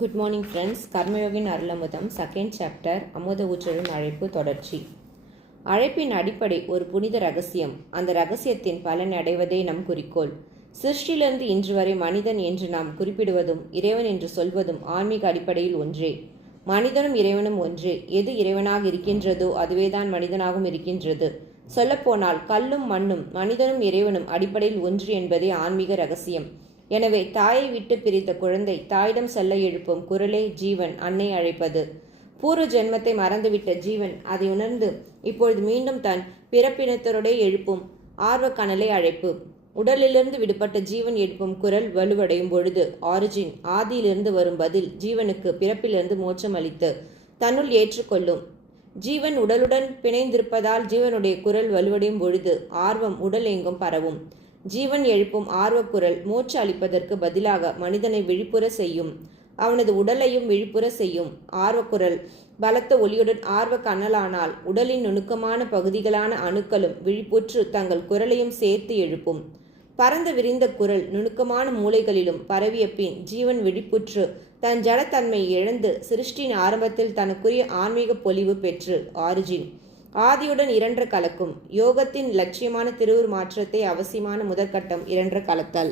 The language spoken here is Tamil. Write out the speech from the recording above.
Good morning friends. கர்மயோகின் அருளமுதம் செகண்ட் சாப்டர் அமுத ஊற்றலும் அழைப்பு தொடர்ச்சி. அழைப்பின் அடிப்படை ஒரு புனித ரகசியம். அந்த ரகசியத்தின் பலன் அடைவதே நம் குறிக்கோள். சிருஷ்டிலிருந்து இன்று வரை மனிதன் என்று நாம் குறிப்பிடுவதும் இறைவன் என்று சொல்வதும் ஆன்மீக அடிப்படையில் ஒன்றே. மனிதனும் இறைவனும் ஒன்றே. எது இறைவனாக இருக்கின்றதோ அதுவேதான் மனிதனாகவும் இருக்கின்றது. சொல்லப்போனால் கல்லும் மண்ணும் மனிதனும் இறைவனும் அடிப்படையில் ஒன்று என்பதே ஆன்மீக ரகசியம். எனவே தாயை விட்டு பிரித்த குழந்தை தாயிடம் செல்ல எழுப்பும் குரலே ஜீவன், அன்னை அழைப்பது. பூர்வ ஜென்மத்தை மறந்துவிட்ட ஜீவன் அதை உணர்ந்து இப்பொழுது மீண்டும் தன் பிறப்பினத்தருடைய எழுப்பும் ஆர்வ கனலை அழைப்பு. உடலிலிருந்து விடுபட்ட ஜீவன் எழுப்பும் குரல் வலுவடையும் பொழுது ஆரிஜின், ஆதியிலிருந்து வரும் பதில் ஜீவனுக்கு பிறப்பிலிருந்து மோட்சம் அளித்து தன்னுள் ஏற்றுக்கொள்ளும். ஜீவன் உடலுடன் பிணைந்திருப்பதால் ஜீவனுடைய குரல் வலுவடையும் பொழுது ஆர்வம் உடல் எங்கும் பரவும். ஜீவன் எழுப்பும் ஆர்வக்குரல் மூச்சு அளிப்பதற்கு பதிலாக மனிதனை விழிப்புற செய்யும். அவனது உடலையும் விழிப்புற செய்யும். ஆர்வக்குரல் பலத்த ஒளியுடன் ஆர்வ கனலானால் உடலின் நுணுக்கமான பகுதிகளான அணுக்களும் விழிப்புற்று தங்கள் குரலையும் சேர்த்து எழுப்பும். பரந்து விரிந்த குரல் நுணுக்கமான மூளைகளிலும் பரவிய பின் ஜீவன் விழிப்புற்று தன் ஜடத்தன்மையை இழந்து சிருஷ்டியின் ஆரம்பத்தில் தனக்குரிய ஆன்மீக பொலிவு பெற்று ஆரிஜின் ஆதியுடன் இரண்ட கலக்கும். யோகத்தின் லட்சியமான திருவுரு மாற்றத்தை அவசியமான முதற்கட்டம் இரண்ட கலத்தல்.